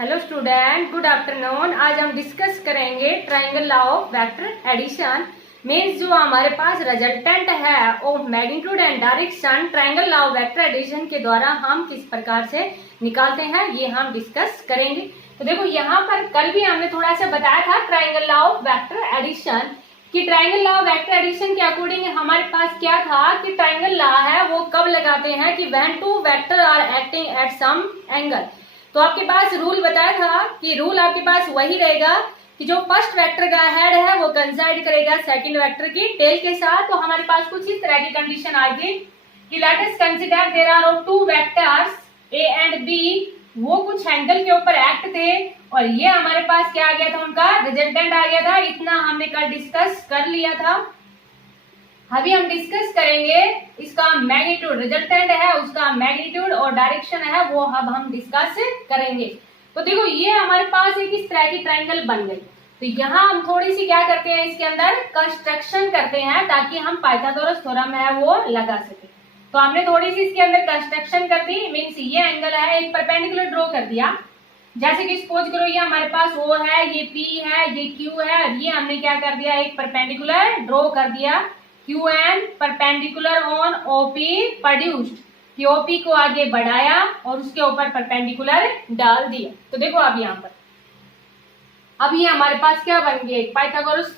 Hello student, good afternoon. आज हम discuss करेंगे triangle law of vector addition. Means जो हमारे पास रिजल्टेंट है of magnitude and direction triangle law of vector addition के द्वारा हम किस प्रकार से निकालते हैं, ये हम डिस्कस करेंगे। तो देखो यहाँ पर कल भी हमने थोड़ा सा बताया था triangle law of vector addition कि triangle law of vector addition के अकॉर्डिंग हमारे पास क्या था कि ट्राइंगल लॉ है वो कब लगाते हैं कि when two vector are acting at some angle. तो आपके पास रूल बताया था कि रूल आपके पास वही रहेगा कि जो फर्स्ट वेक्टर का हेड है वो कंसाइड करेगा सेकंड वेक्टर की टेल के साथ। तो हमारे पास कुछ इस तरह की कंडीशन आई थी कि let us consider there are two vectors A and B, वो कुछ एंगल के ऊपर एक्ट थे और ये हमारे पास क्या आ गया था, उनका रिजल्टेंट आ गया था। इतना हमने कल डिस्कस कर लिया था। अभी हम डिस्कस करेंगे इसका मैग्नीट्यूड, रिजल्टेंट है उसका मैग्नीट्यूड और डायरेक्शन है वो अब हम डिस्कस करेंगे। तो देखो ये हमारे पास एक इस तरह की ट्राइंगल बन गई। तो यहाँ हम थोड़ी सी क्या करते हैं, इसके अंदर कंस्ट्रक्शन करते हैं ताकि हम पाइथागोरस थ्योरम है वो लगा सके। तो हमने थोड़ी सी इसके अंदर कंस्ट्रक्शन कर दी। मीन्स ये एंगल है, एक परपेंडिकुलर ड्रॉ कर दिया। जैसे कि सपोज करो ये हमारे पास O है, ये P है, ये Q है और ये हमने क्या कर दिया, एक परपेंडिकुलर ड्रॉ कर दिया। QN perpendicular on OP produced, कि OP को आगे बढ़ाया और उसके ऊपर परपेंडिकुलर डाल दिया। तो देखो अब यहाँ पर अब ये हमारे पास क्या बन गया, एक पाइथागोरस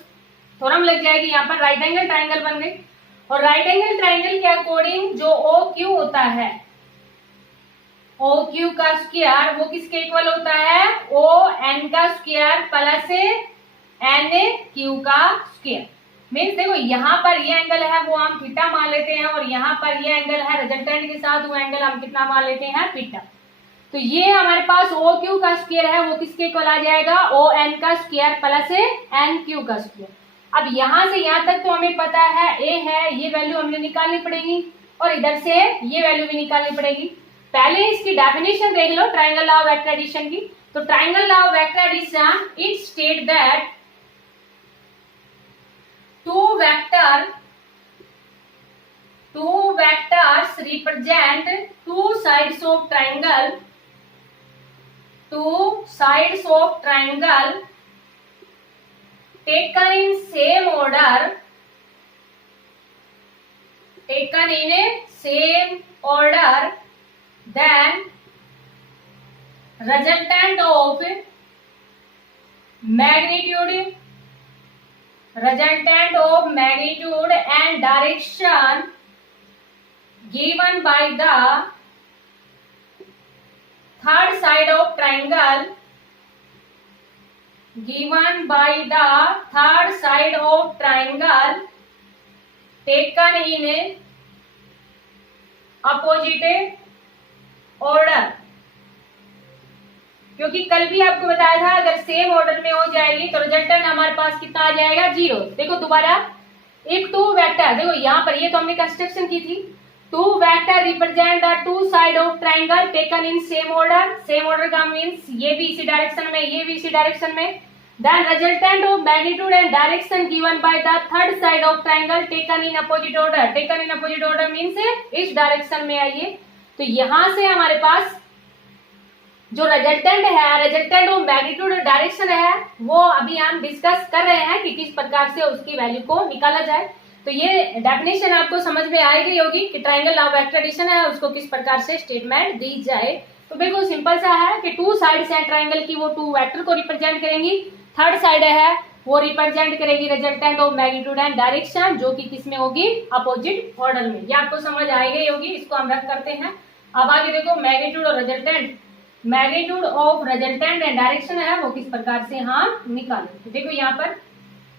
थ्योरम लग जाएगी। यहाँ पर राइट एंगल ट्राइंगल बन गई और राइट एंगल ट्राइंगल के अकॉर्डिंग जो OQ होता है, OQ का स्क्वायर वो किसके इक्वल होता है, ON का स्क्वायर प्लस NQ का स्क्वायर। मीन्स देखो यहाँ पर ये एंगल है वो हम थीटा मान लेते हैं और यहाँ पर ये एंगल है रिजल्टेंट के साथ वो एंगल हम कितना मान लेते हैं, थीटा। तो ये हमारे पास OQ का स्क्वायर है वो किसके इक्वल आ जाएगा, ON का स्क्वायर प्लस NQ का स्क्वायर। अब यहाँ से यहाँ तक तो हमें पता है A है, ये वैल्यू हमें निकालनी पड़ेगी और इधर से ये वैल्यू भी निकालनी पड़ेगी। पहले इसकी डेफिनेशन देख लो triangle law of vector addition की। तो triangle law of vector addition it state that two vectors represent two sides of triangle taken in same order then resultant of magnitude and direction given by the third side of triangle taken in opposite order। क्योंकि कल भी आपको बताया था अगर same order में हो जाएगी तो रिजल्टेंट हमारे पास कितना आ जाएगा, 0। देखो दोबारा, एक टू वेक्टर, देखो यहाँ पर ये तो हमने कंस्ट्रक्शन की थी। Two vector represent the two side of triangle taken in same order. Same order का मीन्स ये भी इसी डायरेक्शन में, ये भी इसी डायरेक्शन में। Then resultant of magnitude and direction given by the third side of triangle taken in opposite order. Taken in opposite order means इस डायरेक्शन में आइए। तो यहां से हमारे पास जो रिजल्टेंट है, रिजल्टेंट ऑफ मैग्नीट्यूड और डायरेक्शन है, वो अभी हम डिस्कस कर रहे हैं कि किस प्रकार से उसकी वैल्यू को निकाला जाए। तो ये डेफिनेशन आपको समझ में आ गई होगी कि triangle law of vector addition है उसको किस प्रकार से स्टेटमेंट दी जाए। तो बिल्कुल सिंपल सा है कि टू साइड्स है ट्राइंगल की, वो टू वेक्टर को रिप्रेजेंट करेंगी। थर्ड साइड है वो रिप्रेजेंट करेगी resultant of magnitude and direction, जो कि किसमें होगी, अपोजिट ऑर्डर में। ये आपको समझ आ गई होगी, इसको हम रख करते हैं। अब आगे देखो मैग्नीट्यूड और resultant, magnitude of resultant and direction है वो किस प्रकार से हम निकालें। तो देखो यहाँ पर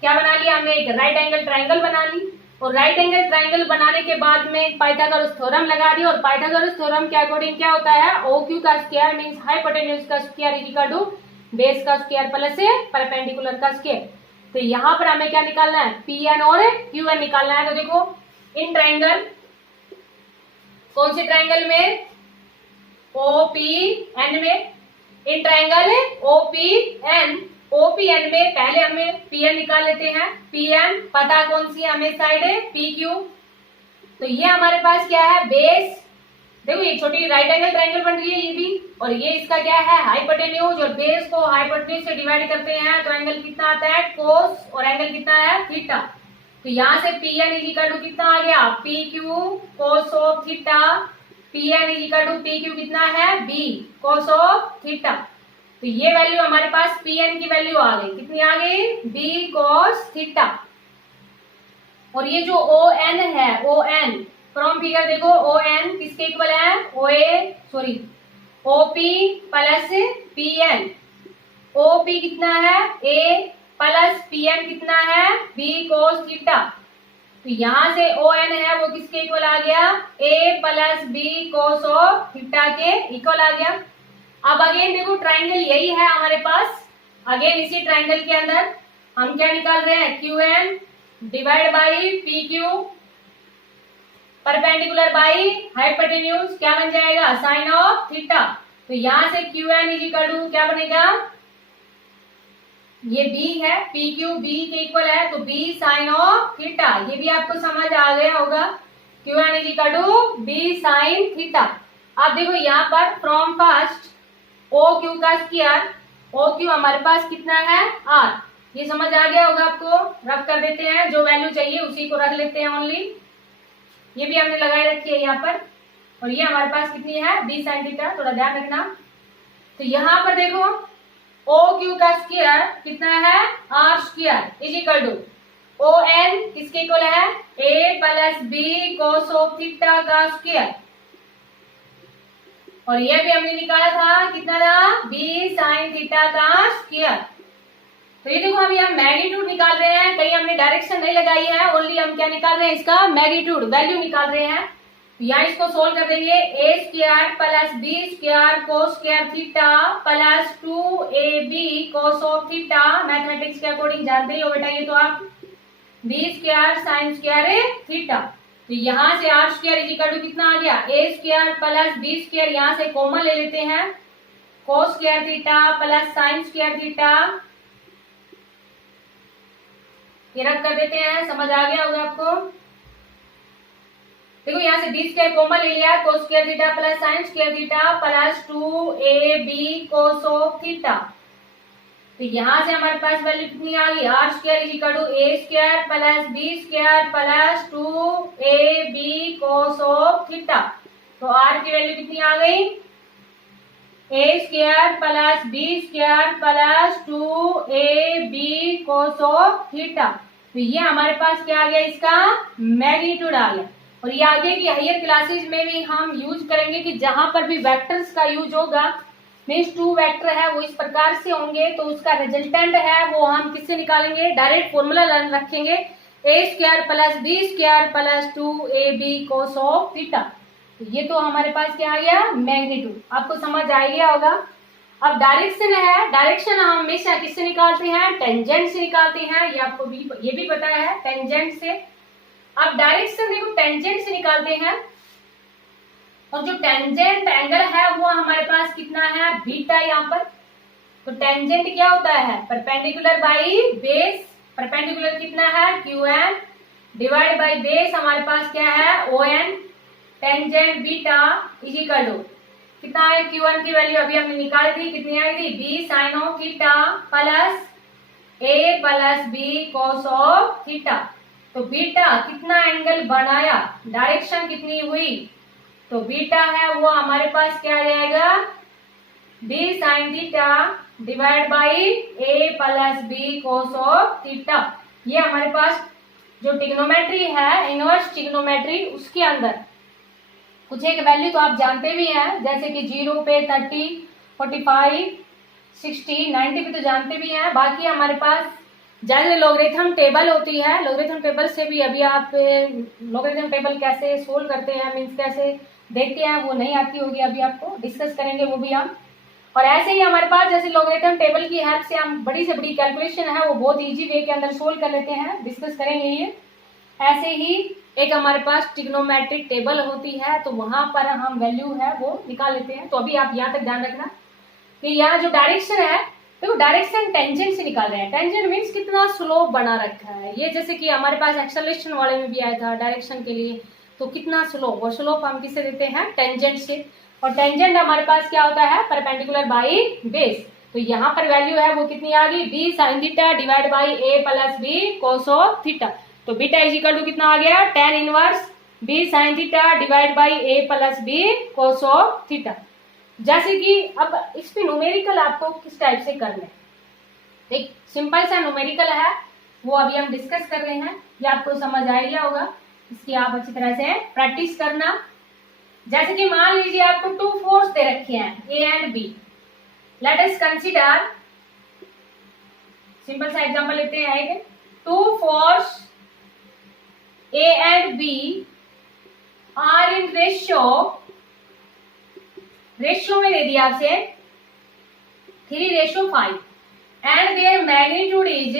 क्या बना लिया हमने, एक राइट एंगल ट्राइंगल बना ली और राइट एंगल ट्राइंगल बनाने के बाद में पाइथागोरस थ्योरम लगा दी। और पाइथागोरस थ्योरम के अकॉर्डिंग क्या होता है, OQ का स्क्वायर मींस हाइपोटेन्यूज का स्क्वायर इक्वल टू बेस का स्क्वायर प्लस परपेंडिकुलर का स्क्वायर। तो यहाँ पर हमें क्या निकालना है, PN और QN निकालना है। तो देखो इन ट्राइंगल, कौन से ट्राइंगल में, OPN में, इन ट्राइंगल OPN में पहले हमें PN निकाल लेते हैं। PN पता कौन सी हमें साइड है, PQ। तो ये हमारे पास क्या है, बेस देखो ये छोटी राइट एंगल ट्रायंगल बन रही है ये भी, और ये इसका क्या है हाइपोटेन्यूज, और बेस को हाइपोटेन्यूज से डिवाइड करते हैं तो एंगल कितना आता है कोस, और एंगल कितना है थीटा। तो यहाँ से पी एन इजिकल टू कितना आ गया P Q cos of theta, P N is equal to P Q कितना है बी कोस ऑफ थीटा। तो ये वैल्यू हमारे पास पी एन की वैल्यू आ गई, कितनी आ गई बी कोस थीटा। और ये जो ओ एन है ओ एन फ्रॉम फिगर देखो ओ एन किसके इक्वल है O A sorry O P plus P N, O P कितना है ए प्लस पी एन कितना है बी कोस थीटा। तो यहां से ओ एन है वो किसके इक्वल आ गया A plus B cos of theta के इक्वल आ गया। अब अगेन देखो ट्राइंगल यही है हमारे पास, अगेन इसी ट्राइंगल के अंदर हम क्या निकाल रहे हैं Q N divide by P Q perpendicular by hypotenuse क्या बन जाएगा साइन ऑफ थीटा। तो यहां से क्यू एन इजिकल टू क्या बनेगा, ये बी है पी क्यू बी के इक्वल है तो बी साइन ऑफ थीटा, ये भी आपको समझ आ गया होगा Q N is equal to B sine theta. अब देखो यहाँ पर फ्रॉम फर्स्ट ओ क्यू का स्क्वायर, ओ क्यू हमारे पास कितना है आर, ये समझ आ गया होगा आपको, रफ कर देते हैं जो वैल्यू चाहिए उसी को रख लेते हैं ओनली, ये भी हमने लगाए रखी है यहाँ पर, और ये हमारे पास कितनी है बी साइन थीटा, थोड़ा ध्यान रखना। तो यहाँ पर देखो ओ क्यू का स्क्वायर कितना है R square is equal to O N किसके इक्वल है A plus B cos of theta का स्क्वायर, और ये भी हमने निकाला था कितना था बी साइन थीटा का स्क्वायर। तो ये देखो हम यहाँ मैग्नीट्यूड निकाल रहे हैं, कहीं हमने डायरेक्शन नहीं लगाई है, ओनली हम क्या निकाल रहे हैं इसका मैग्नीट्यूड वैल्यू निकाल रहे हैं। यहाँ इसको सोल्व कर देंगे A square plus B square cos square theta plus 2ab cos of theta, mathematics के अकॉर्डिंग जानते ही हो बेटा ये तो आप, B square sine square theta. तो यहाँ से आर स्क्वायर इजिकल टू कितना आ गया ए स्क्वायर प्लस बी स्क्वायर, यहाँ से कॉमन ले लेते हैं कोस square theta plus sine square theta, ये रख कर देते हैं, समझ आ गया होगा आपको। देखो यहाँ से बी स्क्वायर कॉमन ले लिया cos square theta plus sine square theta plus 2ab cos of theta. तो यहाँ से हमारे पास वैल्यू कितनी आ गई R square is equal to A square plus B square plus 2ab cos of theta. तो आर की वैल्यू कितनी आ गई A square plus B square plus 2ab cos of theta. तो ये हमारे पास क्या आ गया इसका मैग्नीट्यूड आ गया। और ये आगे की हायर क्लासेज में भी हम यूज करेंगे कि जहां पर भी वेक्टर्स का यूज होगा मीन्स टू वेक्टर है वो इस प्रकार से होंगे, तो उसका रिजल्टेंट है वो हम किससे निकालेंगे डायरेक्ट फॉर्मूला रखेंगे A square plus B square plus 2ab cos of theta. तो ये तो हमारे पास क्या आ गया मैग्नीट्यूड, आपको समझ आ गया होगा। अब डायरेक्शन है, डायरेक्शन हम हमेशा किससे निकालते हैं टेंजेंट से निकालते हैं, ये आपको भी ये भी पता है टेंजेंट से। अब डायरेक्शन देखो टेंजेंट से निकालते हैं, और जो टेंजेंट एंगल है वो हमारे पास कितना है बीटा यहाँ पर। तो टेंजेंट क्या होता है परपेंडिकुलर बाई बेस, परपेंडिकुलर कितना है Q N divide by base हमारे पास क्या है O N, tangent beta is equal to कितना है क्यू एन की वैल्यू अभी हमने निकाली थी, कितनी आई थी B sine of theta plus A plus B cos of theta. तो बीटा कितना एंगल बनाया, डायरेक्शन कितनी हुई, तो बीटा है वो हमारे पास क्या आ जाएगा B sine theta divide by A plus B cos of theta. ये हमारे पास जो ट्रिग्नोमेट्री है इनवर्स ट्रिग्नोमेट्री उसके अंदर कुछ एक वैल्यू तो आप जानते भी हैं, जैसे कि 0 पे 30 45 60 90 पे तो जानते भी हैं। बाकी हमारे पास जैसे लॉगरिथम टेबल होती है, लॉगरिथम टेबल से भी अभी आप लॉगरिथम टेबल कैसे सोल्व करते हैं मीन्स कैसे देखते हैं वो नहीं आती होगी, अभी आपको डिस्कस करेंगे वो भी हम। और ऐसे ही हमारे पास जैसे लॉगरिथम टेबल की हेल्प से हम बड़ी से बड़ी कैलकुलेशन है वो बहुत इजी वे के अंदर सोल्व कर लेते हैं, डिस्कस करेंगे ये। ऐसे ही एक हमारे पास ट्रिग्नोमेट्रिक टेबल होती है तो वहां पर हम वैल्यू है वो निकाल लेते हैं। तो अभी आप यहाँ तक ध्यान रखना कि यहाँ जो डायरेक्शन है तो डायरेक्शन टेंजेंट से निकाल रहे हैं, टेंजेंट मीन्स कितना स्लोप बना रखा है। ये जैसे कि हमारे पास एक्सेलरेशन वाले में भी आया था डायरेक्शन के लिए तो कितना स्लोप, और स्लोप हम किससे देते हैं, टेंजेंट से। और टेंजेंट हमारे पास क्या होता है, परपेंडिकुलर बाई बेस। तो यहाँ पर वैल्यू है वो कितनी आ गई, B sine theta divide by A plus B cos of theta. तो बीटा इज इक्वल टू कितना आ गया, tan inverse B sine theta divide by A plus B cos of theta. जैसे कि अब इस पे न्यूमेरिकल आपको किस टाइप से करना है, एक सिंपल सा न्यूमेरिकल है वो अभी हम डिस्कस कर रहे हैं, ये आपको समझ आ गया होगा, इसकी आप अच्छी तरह से प्रैक्टिस करना। जैसे कि मान लीजिए आपको 2 फोर्स दे रखे हैं A and B. Let us consider, simple सा एग्जांपल लेते हैं एक, 2 force A and B are in ratio में दे दिया आपसे 3:5 and their magnitude is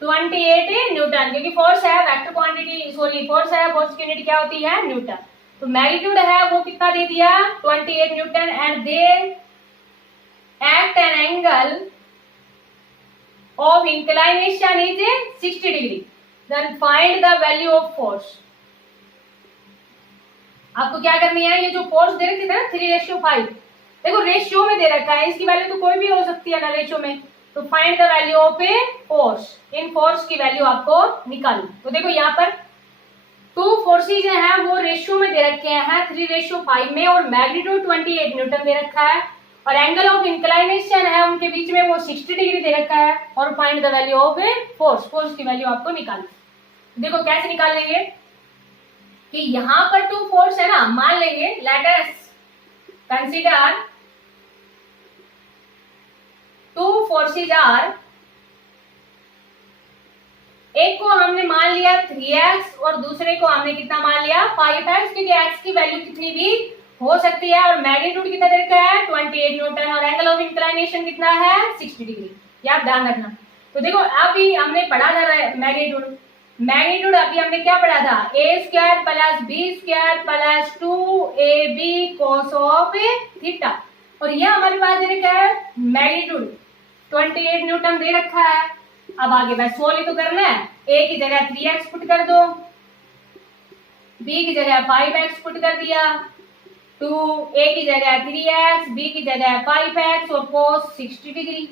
28 Newton, क्योंकि फोर्स है वेक्टर क्वांटिटी, सॉरी फोर्स है, फोर्स की यूनिट क्या होती है, न्यूटन। तो मैग्नीट्यूड है वो कितना दे दिया, 28 newton, and they act an angle of inclination is 60 degree, then find the value of force. आपको क्या करनी है, ये जो फोर्स दे रखी है ना 3:5, देखो रेशियो में दे रखा है, इसकी वैल्यू तो कोई भी हो सकती है ना रेशियो में, तो find the value of a force, in force की वैल्यू आपको निकालनी। तो देखो यहाँ पर 2 फोर्सेज हैं वो रेशियो में दे रखे हैं 3:5 में, और मैग्नीट्यूड 28 न्यूटन दे रखा है, और एंगल ऑफ इंक्लाइनेशन है उनके बीच में वो 60 डिग्री दे रखा है, और find the value of a force, force की वैल्यू आपको निकालनी। देखो कैसे निकाल लेंगे कि यहाँ पर 2 फोर्स है ना, मान लेंगे let us consider 2 forces are, एक को हमने मान लिया 3x और दूसरे को हमने कितना मान लिया 5x, क्योंकि x की वैल्यू कितनी भी हो सकती है, और मैग्नीट्यूड कितना दे रखा है 28 न्यूटन, और एंगल ऑफ इंक्लाइनेशन कितना है 60 डिग्री, ये आप ध्यान रखना। तो देखो अभी हमने पढ़ा था मैग्नीट्यूड अभी हमने क्या पढ़ा था, a² plus b² plus 2ab cos of theta, और ये हमारे पास दे रखा है मैग्नीट्यूड 28 न्यूटन दे रखा है। अब आगे बस सोल्व तो करना है, a की जगह 3x पुट कर दो, b की जगह 5x पुट कर दिया, 2a की जगह 3x, b की जगह 5x, और cos 60 degree,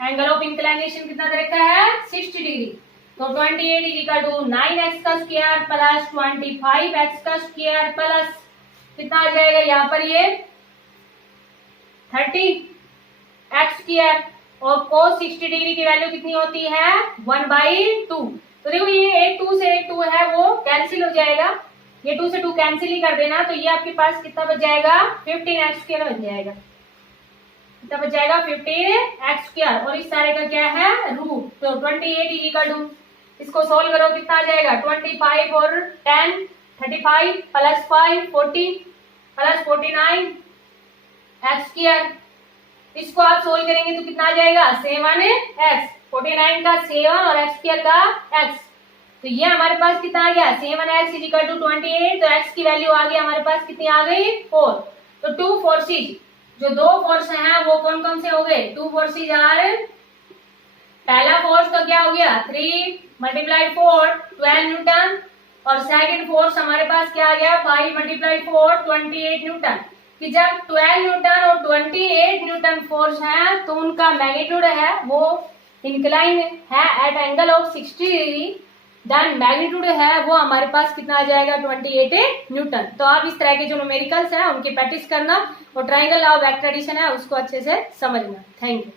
angle of inclination कितना दे रखा है 60 डिग्री। तो 28 इज इक्वल टू 9x का स्क्वायर प्लस 25x का स्क्वायर प्लस कितना आ जाएगा यहाँ पर ये 30x स्क्वायर, और cos 60 डिग्री की वैल्यू कितनी होती है 1/2। तो देखो ये एक 2 से एक 2 है वो कैंसिल हो जाएगा, ये 2 से 2 कैंसिल ही कर देना, तो ये आपके पास कितना बच जाएगा 15x स्क्वायर बच जाएगा, कितना बच जाएगा 15x स्क्वायर, और इस सारे का क्या है रूट। तो 28 इज इक्वल टू, इसको सोल्व करो कितना आ जाएगा 25 और 10 35 प्लस 5 40 प्लस 49 x स्क्वायर, इसको आप सोल्व करेंगे तो कितना आ जाएगा 7x, 49 का 7 और x स्क्वायर का x, तो ये हमारे पास कितना आ गया 7x इज इक्वल टू 28, तो x की वैल्यू आ गई हमारे पास कितनी आ गई 4। तो 2 फोर्सेज, जो 2 फोर्स हैं वो कौन कौन से हो गए, 2 फोर्सेज आर, पहला फोर्स तो क्या हो गया 3 मल्टीप्लाई 4 12 न्यूटन, और सेकंड फोर्स हमारे पास क्या आ गया 5 मल्टीप्लाई 4 28 न्यूटन, कि जब 12 न्यूटन और 28 न्यूटन फोर्स है तो उनका मैग्नीट्यूड है वो इंक्लाइन है at angle of 60 degree, then magnitude है वो हमारे पास कितना आ जाएगा 28 न्यूटन। तो आप इस तरह के जो न्यूमेरिकल्स हैं उनकी प्रैक्टिस करना, और triangle law of vector addition है उसको अच्छे से समझना। Thank you.